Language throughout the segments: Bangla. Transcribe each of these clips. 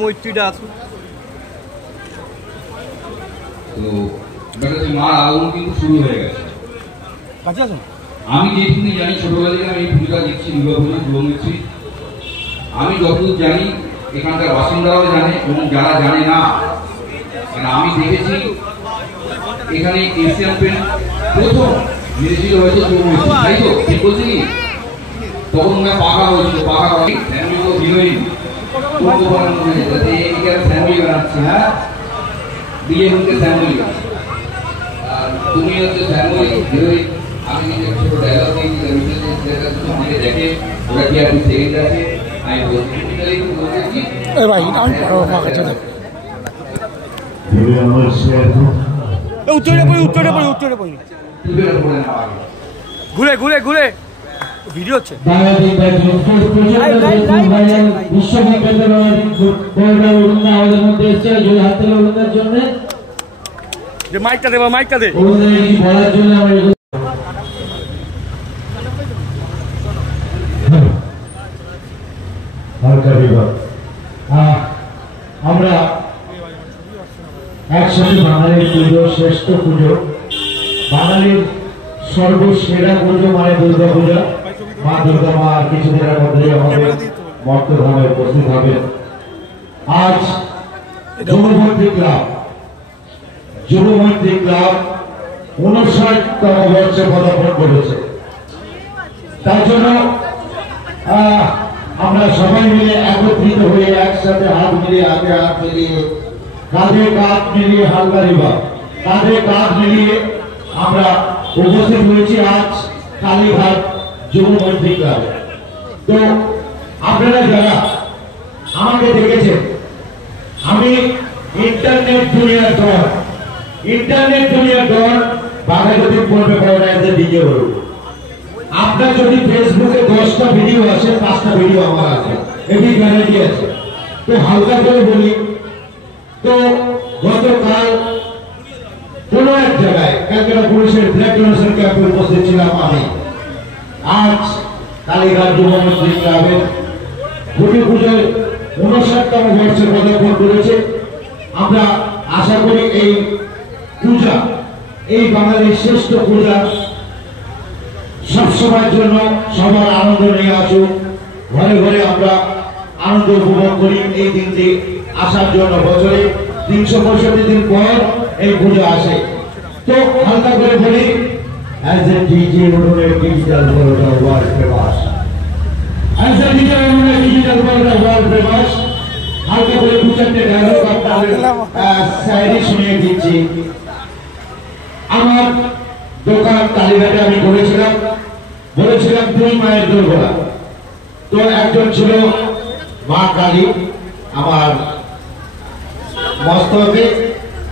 মৈত্রীটা আছে মার আগমন কিন্তু শুরু হয়ে গেছে। আমি যেটুকুনি জানি ছোটবেলা থেকে আমি এই পুজোটা দেখছি, দুর্গা পুজো যুবমৈত্রী। আমি যতদূর জানি এখানকার বাসিন্দারাও জানে এবং যারা জানে না, কারণ আমি দেখেছি এখানে এশিয়ান পেন্ট প্রথম মেরেছিল হয়তো যুবমৈত্রী, তাই তো ঠিক বলছি কি? তখন না পাকা হয়েছিল, পাকা ফ্যামিলি তো হিরোইন ফ্যামিলি বানাচ্ছে। হ্যাঁ, বিয়ে হচ্ছে ফ্যামিলি, আর তুমি হচ্ছে ফ্যামিলি হিরোইন। আমি নিজের ছোট ডায়লগ দিয়েছি, দেখে ওরা কি আপনি সেকেন্ড আছে। আমি বলছি ঘুরে ঘুরে ঘুরে ভিডিও হচ্ছে। মাইকটা দেবা, মাইকটা দে। আমরা একসাথে বাঙালির পুজো, শ্রেষ্ঠ পুজো, বাঙালির সর্বসেরা পুজো মানে দুর্গা পূজা। মা দুর্গা মা কিছুদিনের মধ্যে আমাদের মর্তধামে উপস্থিত হবেন। আজ যুবমৈত্রী ক্লাব 59তম বর্ষে পদার্পণ করেছে। তার জন্য আমরা সবাই মিলে একত্রিত হয়ে একসাথে হাত মিলিয়ে, হাতে হাত মিলিয়ে, কাঁধে কাঁধ মিলিয়ে, হালকা রিবা কাঁধে কাঁধ মিলিয়ে আমরা উপস্থিত হয়েছি আজ কালীঘাট যুবমৈত্রী ক্লাবে। তো আপনারা যারা আমাকে দেখেছেন, আমি ইন্টারনেট দুনিয়ার ডন বাঘাযতীন পড়বে পাওয়া ডিজে বলব। আপনার যদি ফেসবুকে 10টা ভিডিও আসে, 5টা ভিডিও আমার আছে, এটি গ্যারান্টি আছে। তো হালকা করে বলি, তো গতকাল কোন এক জায়গায় ক্যালকাটা পুলিশের ব্লাড ডোনেশন ক্যাম্পে উপস্থিত ছিলাম আমি। আজ কালীঘাট যুবমৈত্রী ক্লাবের দুর্গা পুজোয় 59তম বর্ষে পদার্পণ করেছে। আমরা আশা করি এই পূজা, এই বাঙালির শ্রেষ্ঠ পূজা সবসময়ের জন্য সবার আনন্দ নিয়ে আসুক। ঘরে ঘরে আমরা আনন্দ উপভোগ করি এই দিনটি আসার জন্য। বছরে 365 দিন পর এই পুজো আসে। তো হালকা করে বলি, as a DJ digital world of world famous, as a DJ digital world of world famous, হালকা করে 2-4টে ডায়লগ আপনাদের সাইডে শুনিয়ে দিচ্ছি। আমার দোকান কালীঘাটে আমি বলেছিলাম 2 মায়ের দুর্গা। তো একজন ছিল মা কালী আমার মস্তকে,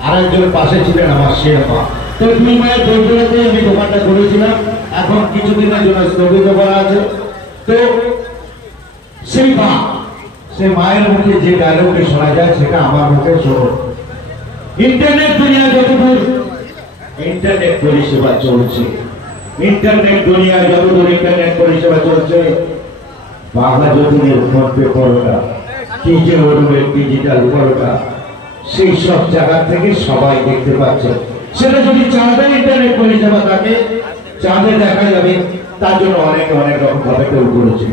আরেকজন পাশে ছিলেন আমার শের মা। তো 2 মায়ের দুর্গাতে আমি দোকানটা করেছিলাম, এখন কিছুদিনের জন্য স্থগিত করা আছে। তো সেই মায়ের মুখে যে ডায়লগটি শোনা যায় সেটা আমার মুখে শোনো। ইন্টারনেট দুনিয়া যতদূর ইন্টারনেট পরিষেবা চলছে, ইন্টারনেট দুনিয়ায় যতদূর ইন্টারনেট পরিষেবা চলছে, বাঘাযতীনের ফোনপে করোনা, ডিজিটাল করোনা, সেই সব জায়গা থেকে সবাই দেখতে পাচ্ছে। সেটা যদি চাঁদে ইন্টারনেট পরিষেবা থাকে, চাঁদে দেখা যাবে। তার জন্য অনেক রকম ভাবে তৈরি করেছে।